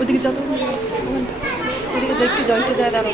ওদিকে যত ওদিকে তো একটু জলকে যায় দাঁড়ো